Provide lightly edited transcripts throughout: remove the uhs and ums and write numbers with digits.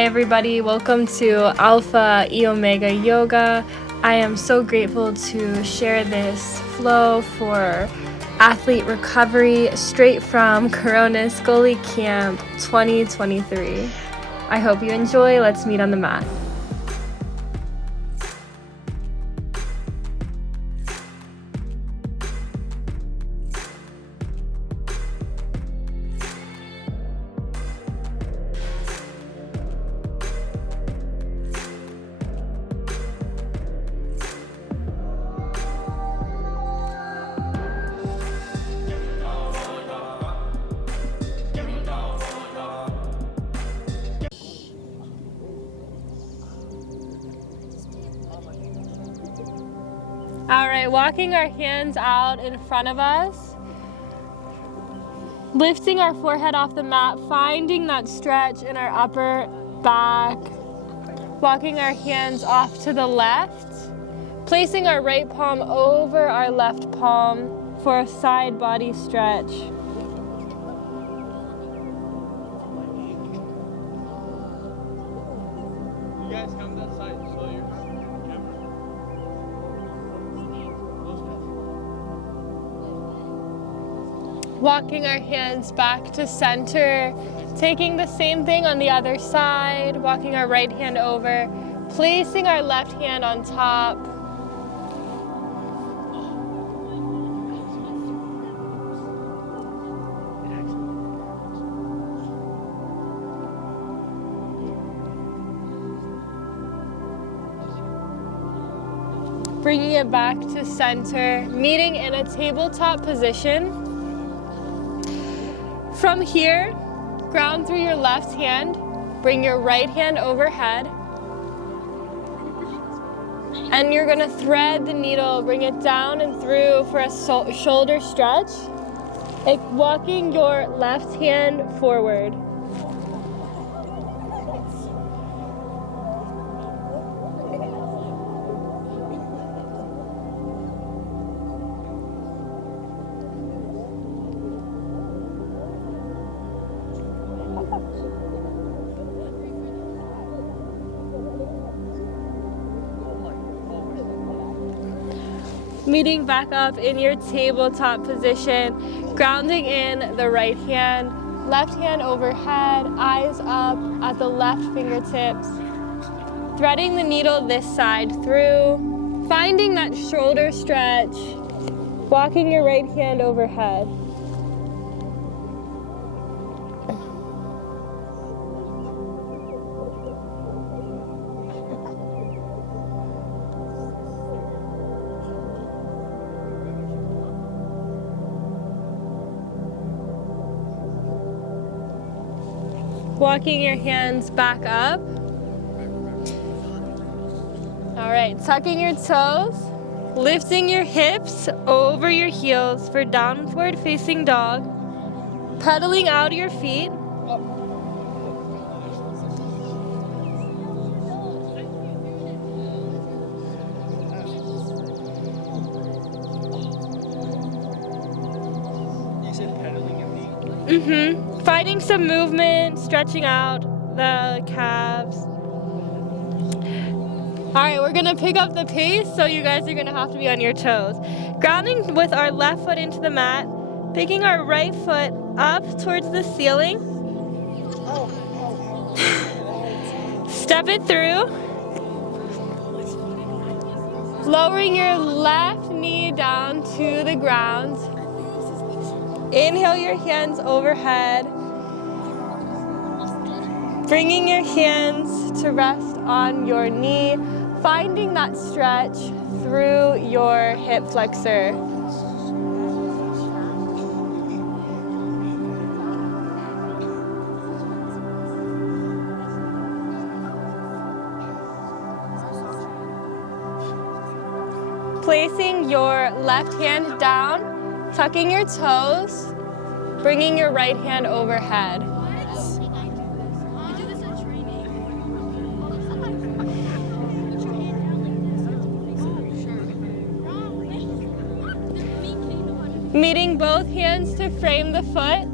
Hi everybody, welcome to Alpha E Omega Yoga. I am so grateful to share this flow for athlete recovery straight from Kronis Goalie Camp 2023. I hope you enjoy. Let's meet on the mat. All right, walking our hands out in front of us, lifting our forehead off the mat, finding that stretch in our upper back, walking our hands off to the left, placing our right palm over our left palm for a side body stretch. You guys come that side so your camera. Walking our hands back to center, taking the same thing on the other side, walking our right hand over, placing our left hand on top. Bringing it back to center, meeting in a tabletop position. From here, ground through your left hand, bring your right hand overhead, and you're gonna thread the needle, bring it down and through for a shoulder stretch, walking your left hand forward. Meeting back up in your tabletop position, grounding in the right hand, left hand overhead, eyes up at the left fingertips, threading the needle this side through, finding that shoulder stretch, walking your right hand overhead. Walking your hands back up. All right, tucking your toes, lifting your hips over your heels for downward facing dog, pedaling out your feet. You said pedaling your feet? Finding some movement, stretching out the calves. All right, we're gonna pick up the pace, so you guys are gonna have to be on your toes. Grounding with our left foot into the mat, picking our right foot up towards the ceiling. Step it through. Lowering your left knee down to the ground. Inhale your hands overhead. Bringing your hands to rest on your knee, finding that stretch through your hip flexor. Placing your left hand down, tucking your toes, bringing your right hand overhead. Meeting both hands to frame the foot.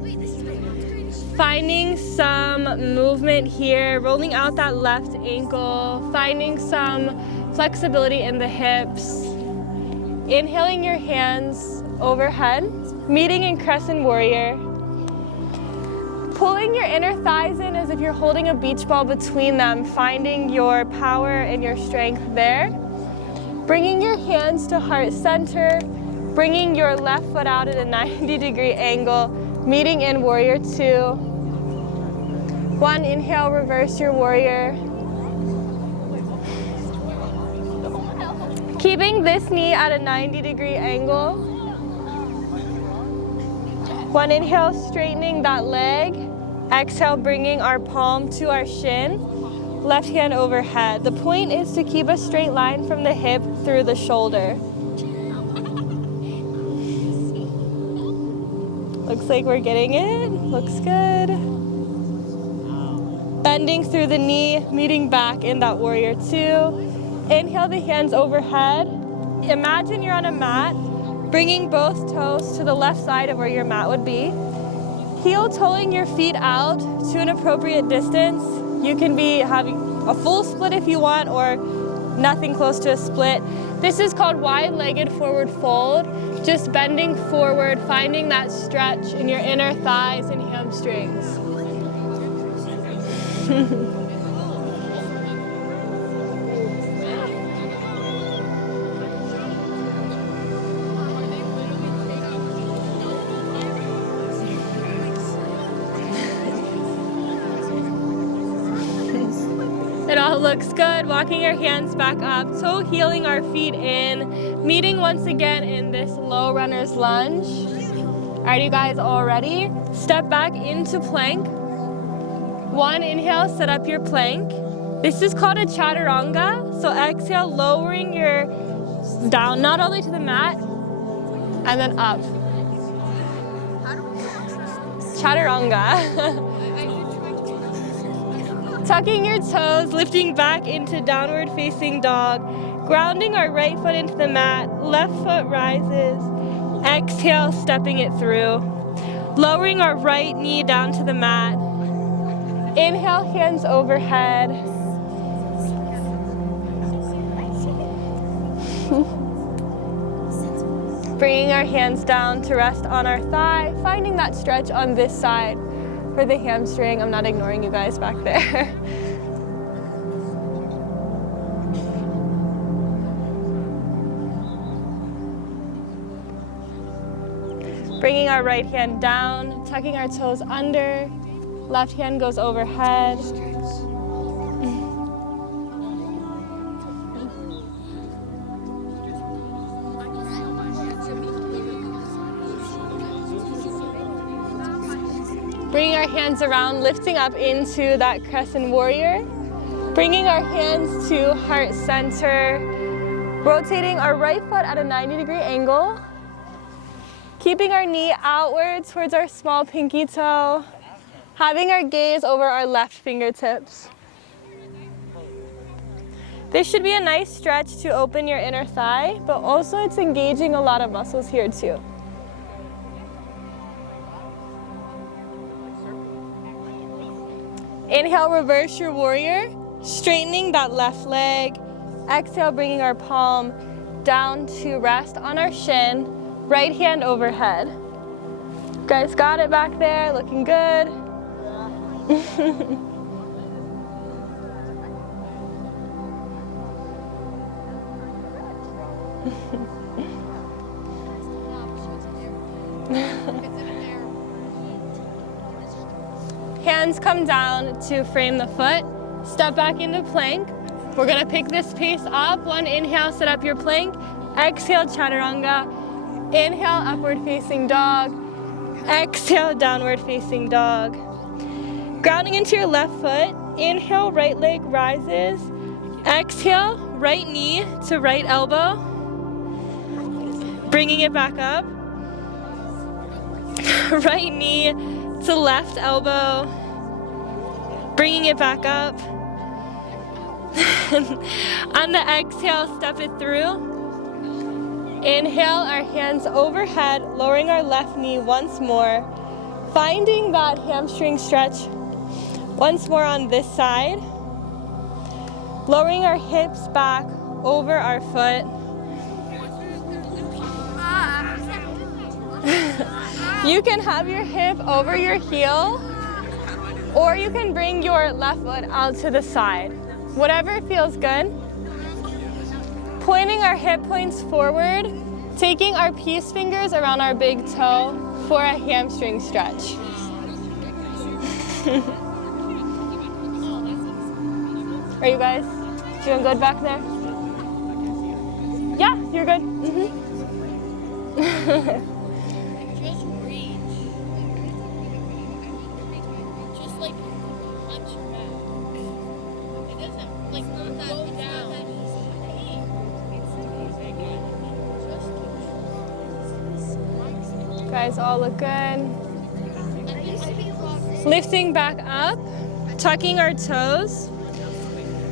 Finding some movement here, rolling out that left ankle, finding some flexibility in the hips. Inhaling your hands overhead, meeting in crescent warrior. Pulling your inner thighs in as if you're holding a beach ball between them, finding your power and your strength there. Bringing your hands to heart center, bringing your left foot out at a 90-degree angle, meeting in warrior two. One, inhale, reverse your warrior. Keeping this knee at a 90-degree angle. One inhale, straightening that leg. Exhale, bringing our palm to our shin. Left hand overhead. The point is to keep a straight line from the hip through the shoulder. Looks like we're getting it. Looks good. Bending through the knee, meeting back in that warrior two. Inhale the hands overhead. Imagine you're on a mat, bringing both toes to the left side of where your mat would be. Heel toeing your feet out to an appropriate distance. You can be having a full split if you want, or nothing close to a split. This is called wide-legged forward fold. Just bending forward, finding that stretch in your inner thighs and hamstrings. It all looks good. Walking our hands back up, toe heeling our feet in, meeting once again in this low runner's lunge. All right, you guys all ready? Step back into plank. One inhale, set up your plank. This is called a chaturanga. So exhale, lowering your down, not all the way to the mat, and then up. Chaturanga. Tucking your toes, lifting back into downward facing dog, grounding our right foot into the mat, left foot rises, exhale, stepping it through, lowering our right knee down to the mat, inhale, hands overhead, bringing our hands down to rest on our thigh, finding that stretch on this side. For the hamstring, I'm not ignoring you guys back there. Bringing our right hand down, tucking our toes under, left hand goes overhead. Bringing our hands around, lifting up into that crescent warrior. Bringing our hands to heart center. Rotating our right foot at a 90-degree angle. Keeping our knee outward towards our small pinky toe. Having our gaze over our left fingertips. This should be a nice stretch to open your inner thigh, but also it's engaging a lot of muscles here too. Inhale, reverse your warrior, straightening that left leg. Exhale, bringing our palm down to rest on our shin, right hand overhead. You guys got it back there, looking good. Hands come down to frame the foot. Step back into plank. We're gonna pick this pace up. One inhale, set up your plank. Exhale, chaturanga. Inhale, upward facing dog. Exhale, downward facing dog. Grounding into your left foot. Inhale, right leg rises. Exhale, right knee to right elbow. Bringing it back up. Right knee to left elbow, bringing it back up. On the exhale, step it through. Inhale, our hands overhead, lowering our left knee once more. Finding that hamstring stretch once more on this side. Lowering our hips back over our foot. You can have your hip over your heel, or you can bring your left foot out to the side. Whatever feels good. Pointing our hip points forward, taking our peace fingers around our big toe for a hamstring stretch. Are you guys doing good back there? Yeah, you're good. Just reach. Just like punch your back. It doesn't like go down. Guys all look good. Lifting back up, tucking our toes.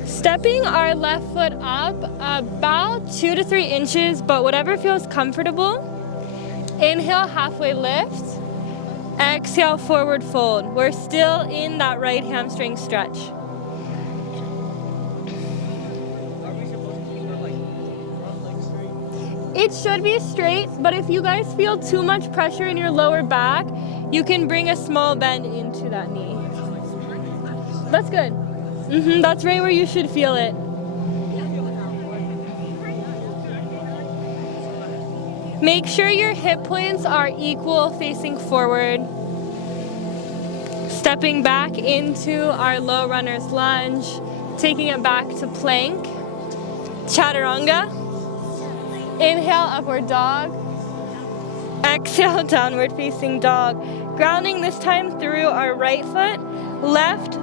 Stepping our left foot up about 2 to 3 inches, but whatever feels comfortable. Inhale, halfway lift. Exhale, forward fold. We're still in that right hamstring stretch. Are we supposed to keep our front leg straight? It should be straight, but if you guys feel too much pressure in your lower back, you can bring a small bend into that knee. That's good. That's right where you should feel it. Make sure your hip points are equal facing forward. Stepping back into our low runner's lunge, taking it back to plank. Chaturanga. Inhale, upward dog. Exhale, downward facing dog. Grounding this time through our right foot. Left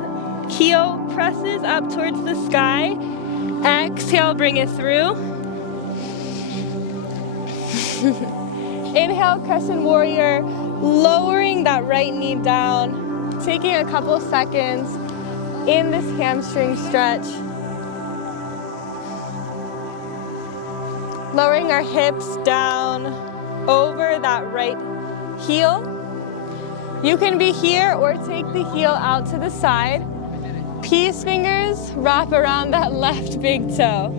heel presses up towards the sky. Exhale, bring it through. Inhale, crescent warrior, lowering that right knee down. Taking a couple seconds in this hamstring stretch. Lowering our hips down over that right heel. You can be here or take the heel out to the side. Peace fingers wrap around that left big toe.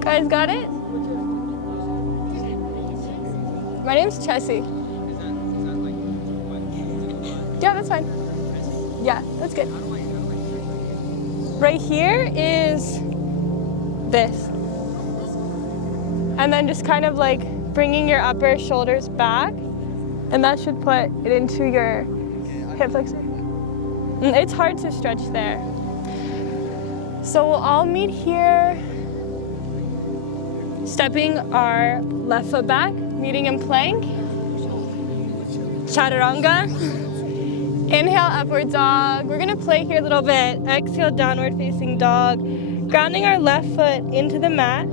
Guys, got it? My name's Chessie. Yeah, that's fine. Yeah, that's good. Right here is this. And then just kind of like bringing your upper shoulders back, and that should put it into your hip flexor. It's hard to stretch there. So we'll all meet here. Stepping our left foot back, meeting in plank. Chaturanga. Inhale, upward dog. We're gonna play here a little bit. Exhale, downward facing dog. Grounding our left foot into the mat.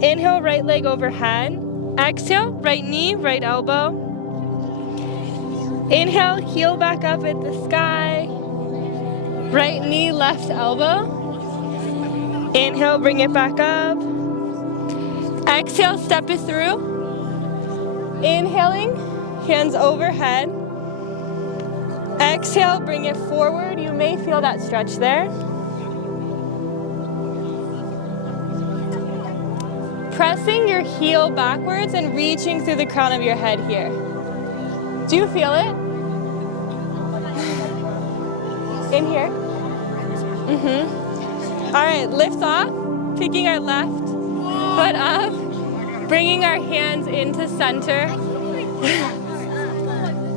Inhale, right leg overhead. Exhale, right knee, right elbow. Inhale, heel back up at the sky. Right knee, left elbow. Inhale, bring it back up. Exhale, step it through. Inhaling, hands overhead. Exhale, bring it forward. You may feel that stretch there. Pressing your heel backwards and reaching through the crown of your head here. Do you feel it? In here? All right, lift off, picking our left foot up, bringing our hands into center.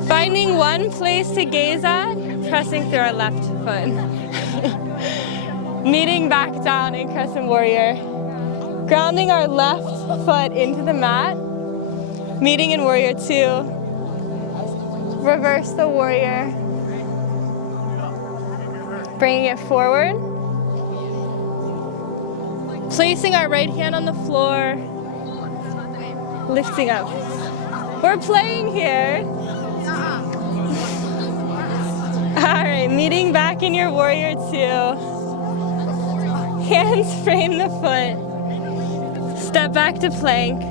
Finding one place to gaze at, pressing through our left foot. Meeting back down in crescent warrior. Grounding our left foot into the mat. Meeting in warrior two. Reverse the warrior. Bringing it forward. Placing our right hand on the floor. Lifting up. We're playing here. All right, meeting back in your warrior two. Hands frame the foot. Step back to plank.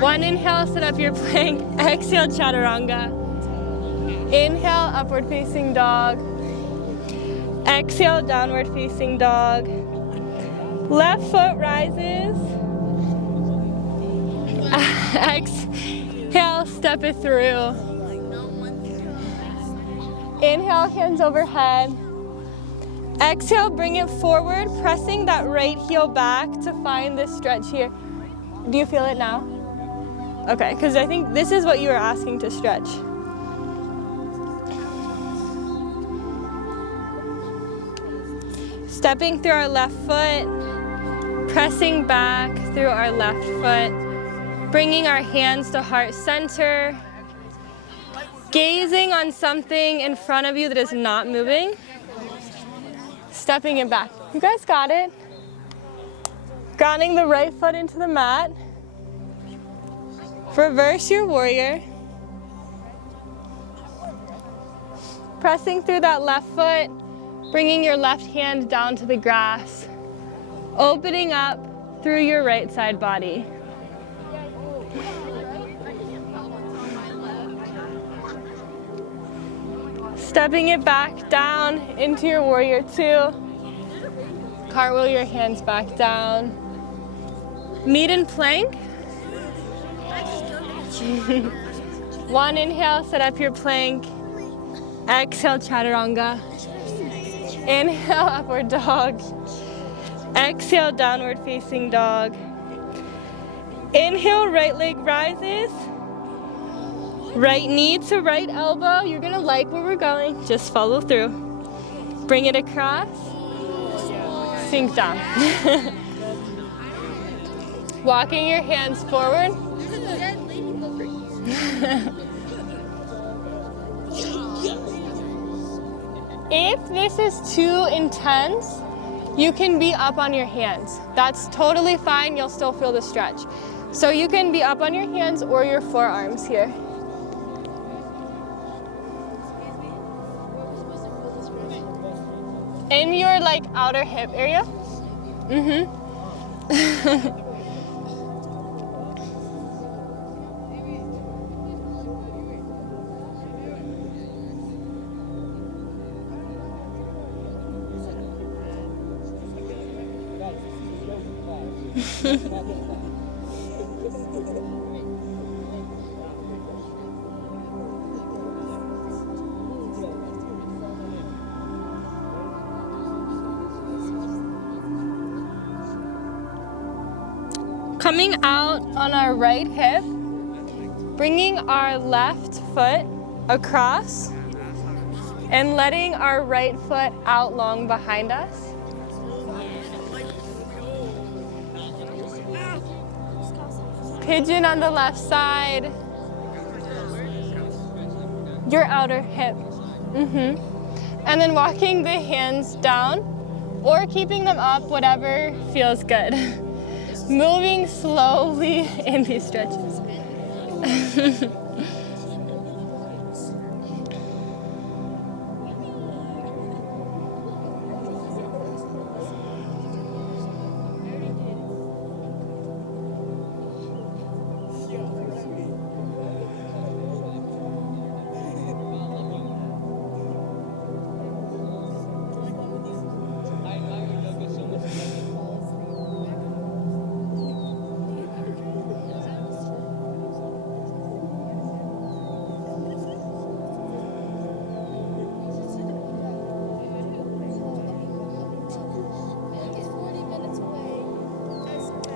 One inhale, set up your plank. Exhale, chaturanga. Inhale, upward facing dog. Exhale, downward facing dog. Left foot rises. Exhale, step it through. Inhale, hands overhead. Exhale, bring it forward, pressing that right heel back to find this stretch here. Do you feel it now? Okay, because I think this is what you were asking to stretch. Stepping through our left foot, pressing back through our left foot, bringing our hands to heart center, gazing on something in front of you that is not moving, stepping it back. You guys got it? Grounding the right foot into the mat. Reverse your warrior. Pressing through that left foot, bringing your left hand down to the grass, opening up through your right side body. Stepping it back down into your warrior two. Cartwheel your hands back down. Meet in plank. One inhale, set up your plank. Exhale, chaturanga. Inhale, upward dog. Exhale, downward facing dog. Inhale, right leg rises. Right knee to right elbow. You're gonna like where we're going. Just follow through. Bring it across. Sink down. Walking your hands forward. If this is too intense, you can be up on your hands. That's totally fine. You'll still feel the stretch. So you can be up on your hands or your forearms here. In your outer hip area. Coming out on our right hip, bringing our left foot across and letting our right foot out long behind us. Pigeon on the left side, your outer hip. And then walking the hands down or keeping them up, whatever feels good. Moving slowly in these stretches.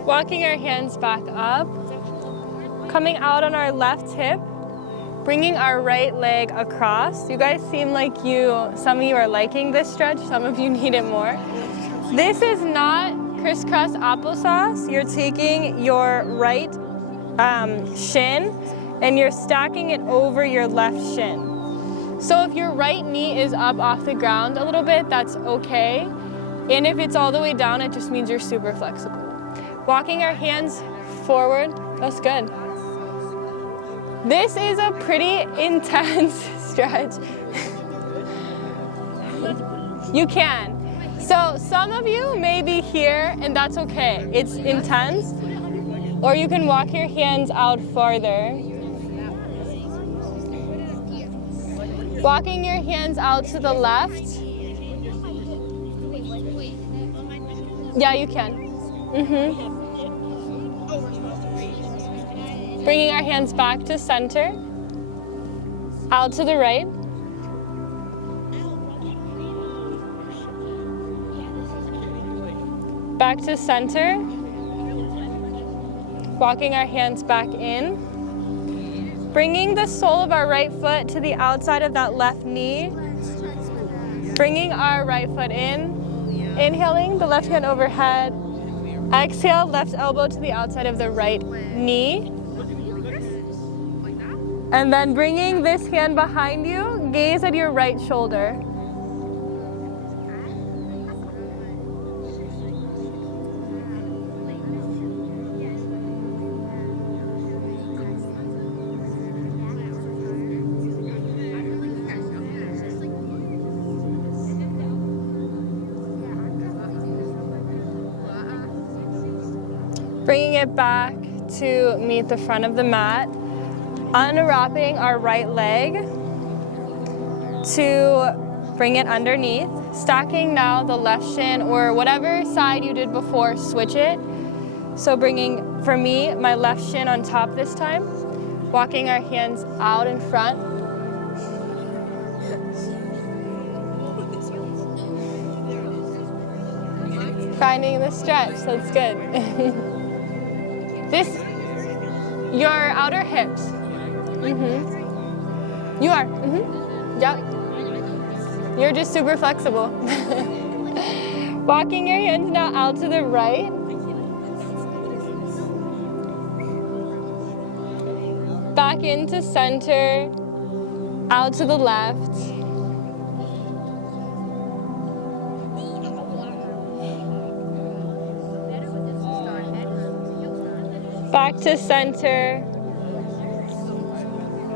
Walking our hands back up, coming out on our left hip, bringing our right leg across. You guys seem like some of you are liking this stretch, some of you need it more. This is not crisscross applesauce. You're taking your right shin and you're stacking it over your left shin. So if your right knee is up off the ground a little bit, that's okay. And if it's all the way down, it just means you're super flexible. Walking our hands forward, that's good. This is a pretty intense stretch. You can. So some of you may be here and that's okay. It's intense. Or you can walk your hands out farther. Walking your hands out to the left. Yeah, you can. Bringing our hands back to center. Out to the right. Back to center. Walking our hands back in. Bringing the sole of our right foot to the outside of that left knee. Bringing our right foot in. Inhaling the left hand overhead. Exhale, left elbow to the outside of the right knee. And then bringing this hand behind you, gaze at your right shoulder. Bringing it back to meet the front of the mat. Unwrapping our right leg to bring it underneath. Stacking now the left shin or whatever side you did before, switch it. So bringing, for me, my left shin on top this time. Walking our hands out in front. Finding the stretch, that's good. Your outer hips. You are. Yep. You're just super flexible. Walking your hands now out to the right. Back into center. Out to the left. Back to center.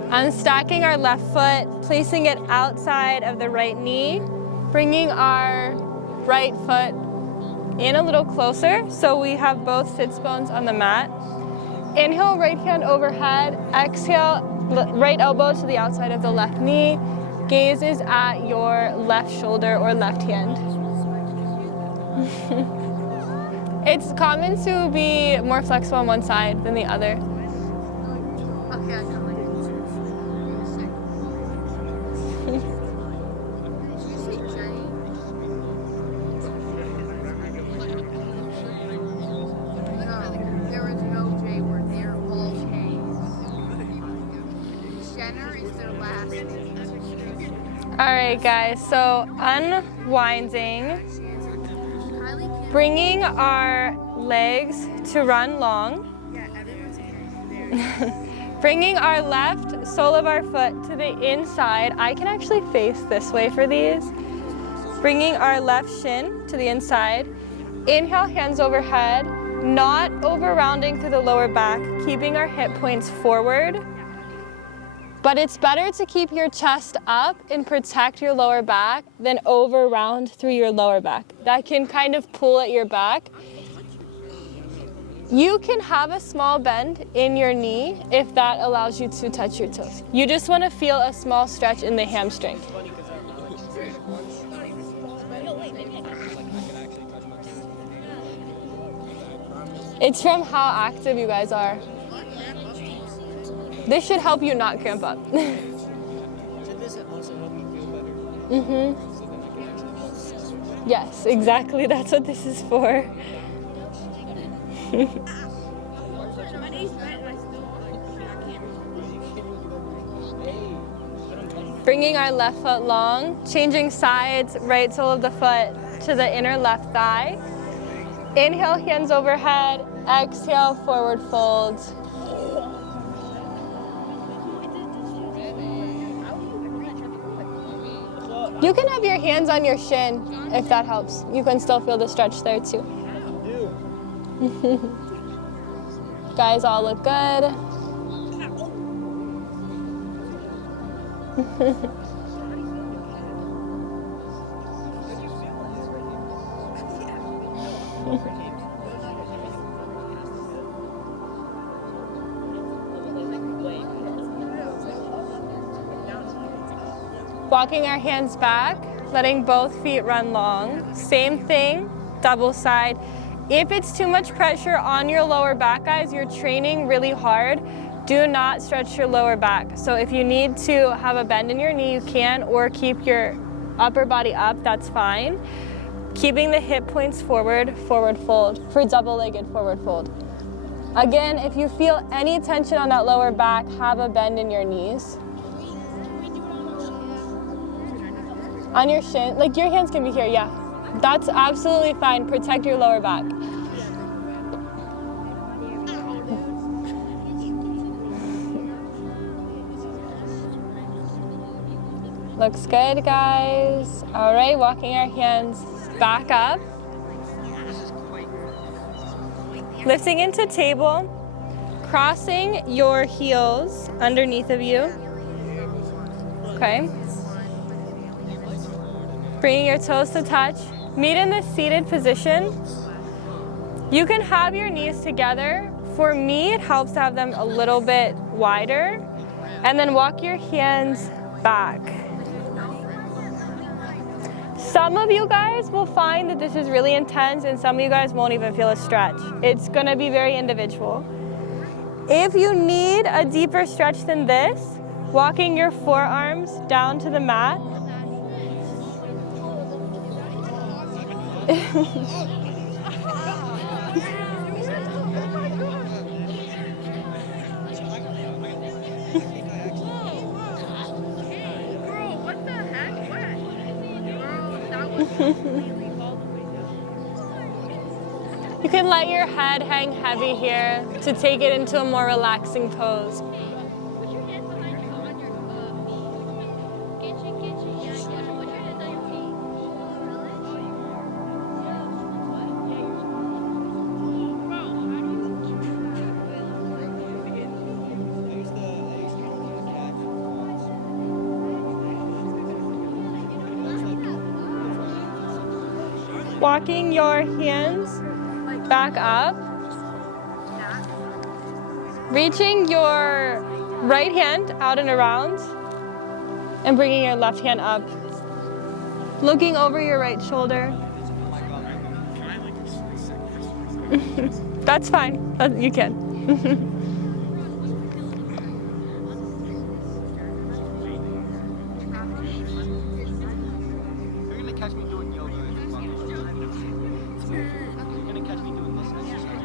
Unstacking our left foot, placing it outside of the right knee, bringing our right foot in a little closer so we have both sits bones on the mat. Inhale, right hand overhead. Exhale, right elbow to the outside of the left knee. Gaze is at your left shoulder or left hand. It's common to be more flexible on one side than the other. Okay, I know. There was no J word. They're all K's. Jenner is their last. All right, guys, so unwinding. Bringing our legs to run long. Bringing our left sole of our foot to the inside. I can actually face this way for these. Bringing our left shin to the inside. Inhale, hands overhead. Not over rounding through the lower back. Keeping our hip points forward. But it's better to keep your chest up and protect your lower back than over round through your lower back. That can kind of pull at your back. You can have a small bend in your knee if that allows you to touch your toes. You just want to feel a small stretch in the hamstring. It's from how active you guys are. This should help you not cramp up. Yes, exactly. That's what this is for. Bringing our left foot long, changing sides, right sole of the foot to the inner left thigh. Inhale, hands overhead. Exhale, forward fold. You can have your hands on your shin if that helps. You can still feel the stretch there too. Guys all look good. Walking our hands back, letting both feet run long. Same thing, double side. If it's too much pressure on your lower back, guys, you're training really hard, do not stretch your lower back. So if you need to have a bend in your knee, you can, or keep your upper body up, that's fine. Keeping the hip points forward, forward fold for double-legged forward fold. Again, if you feel any tension on that lower back, have a bend in your knees. On your shin, like your hands can be here, yeah. That's absolutely fine. Protect your lower back. Looks good, guys. All right, walking our hands back up. Lifting into table, crossing your heels underneath of you. Okay. Bringing your toes to touch. Meet in the seated position. You can have your knees together. For me, it helps to have them a little bit wider. And then walk your hands back. Some of you guys will find that this is really intense, and some of you guys won't even feel a stretch. It's gonna be very individual. If you need a deeper stretch than this, walking your forearms down to the mat. You can let your head hang heavy here to take it into a more relaxing pose. Walking your hands back up. Reaching your right hand out and around and bringing your left hand up. Looking over your right shoulder. That's fine. You can. Catch me doing yoga if you want. You're gonna catch me doing this exercise.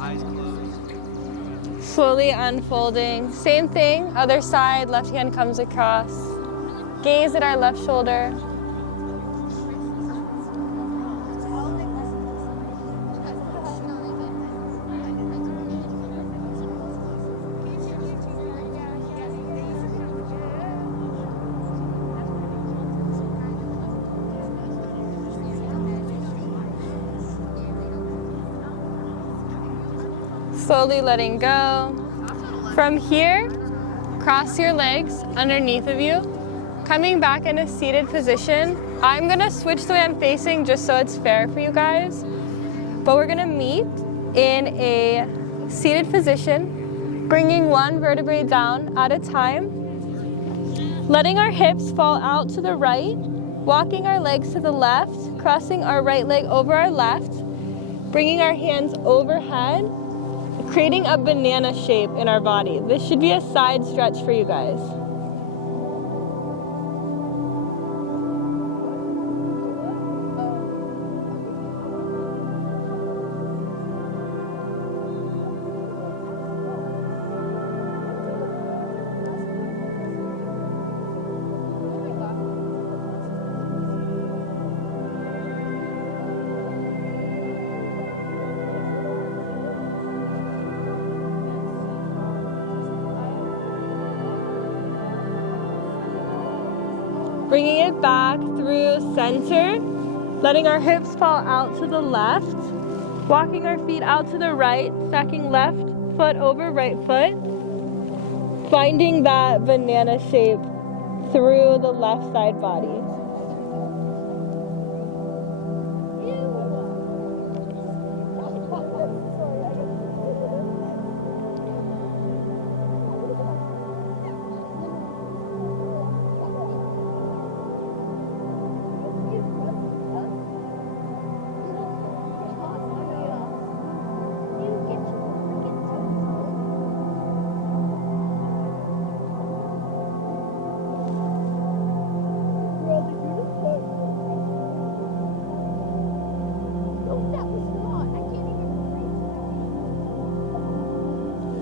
Eyes closed. Slowly unfolding. Same thing, other side, left hand comes across. Gaze at our left shoulder. Slowly letting go. From here, cross your legs underneath of you. Coming back in a seated position. I'm gonna switch the way I'm facing just so it's fair for you guys. But we're gonna meet in a seated position, bringing one vertebrae down at a time. Letting our hips fall out to the right, walking our legs to the left, crossing our right leg over our left, bringing our hands overhead, creating a banana shape in our body. This should be a side stretch for you guys. center, letting our hips fall out to the left, walking our feet out to the right, stacking left foot over right foot, finding that banana shape through the left side body.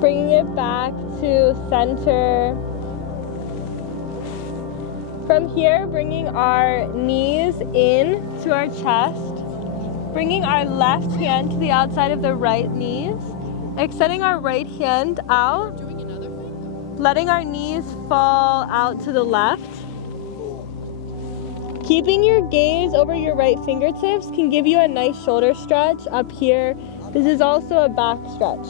Bringing it back to center. From here, bringing our knees in to our chest, bringing our left hand to the outside of the right knees, extending our right hand out, letting our knees fall out to the left. Keeping your gaze over your right fingertips can give you a nice shoulder stretch up here. This is also a back stretch.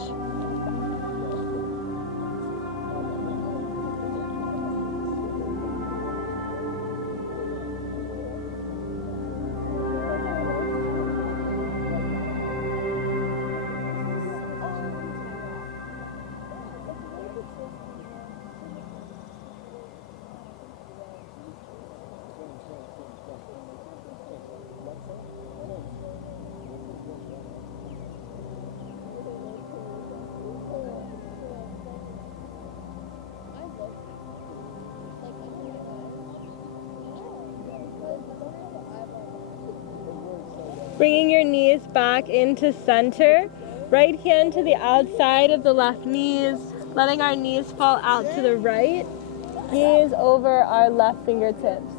Bringing your knees back into center. Right hand to the outside of the left knees, letting our knees fall out to the right. Gaze over our left fingertips.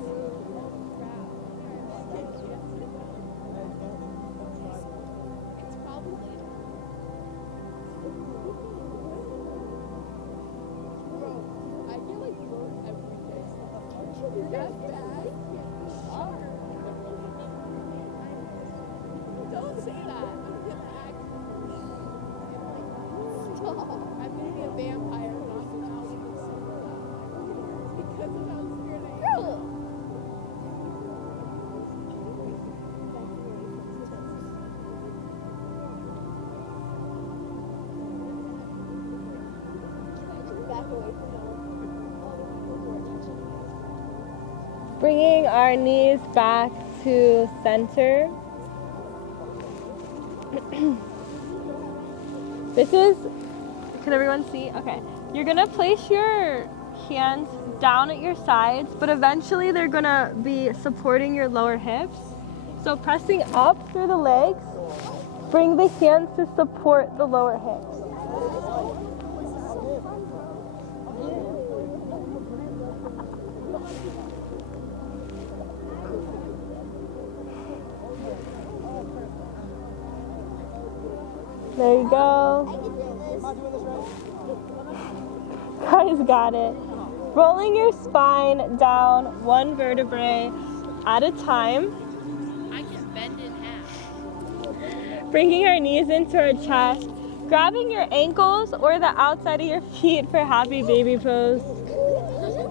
Bringing our knees back to center. This is, can everyone see? Okay. You're gonna place your hands down at your sides, but eventually they're gonna be supporting your lower hips. So pressing up through the legs, bring the hands to support the lower hips. There you go. Guys got it. Rolling your spine down one vertebrae at a time. I can bend in half. Bringing our knees into our chest. Grabbing your ankles or the outside of your feet for happy baby pose.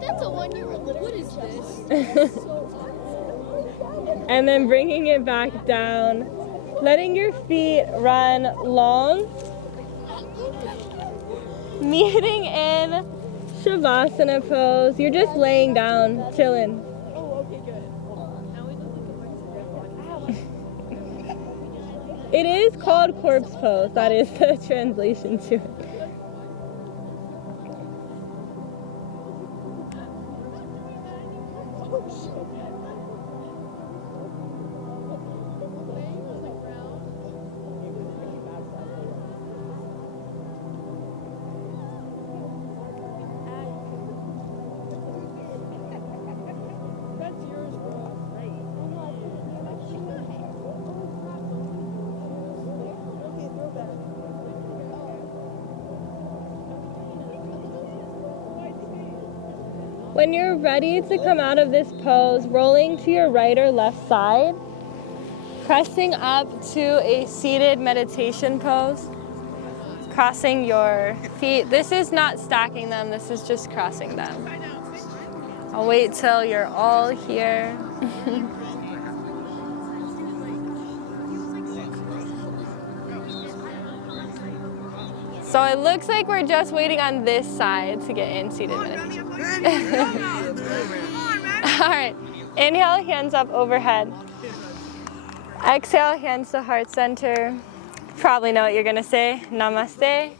That's the one you were literally. What is this? And then bringing it back down. Letting your feet run long. Meeting in Shavasana pose. You're just laying down, chilling. Oh, okay, good. Now we look like It is called corpse pose. That is the translation to it. When you're ready to come out of this pose, rolling to your right or left side, pressing up to a seated meditation pose, crossing your feet. This is not stacking them, this is just crossing them. I'll wait till you're all here. So it looks like we're just waiting on this side to get in seated meditation. All right, inhale, hands up overhead. Exhale, hands to heart center. Probably know what you're gonna say. Namaste.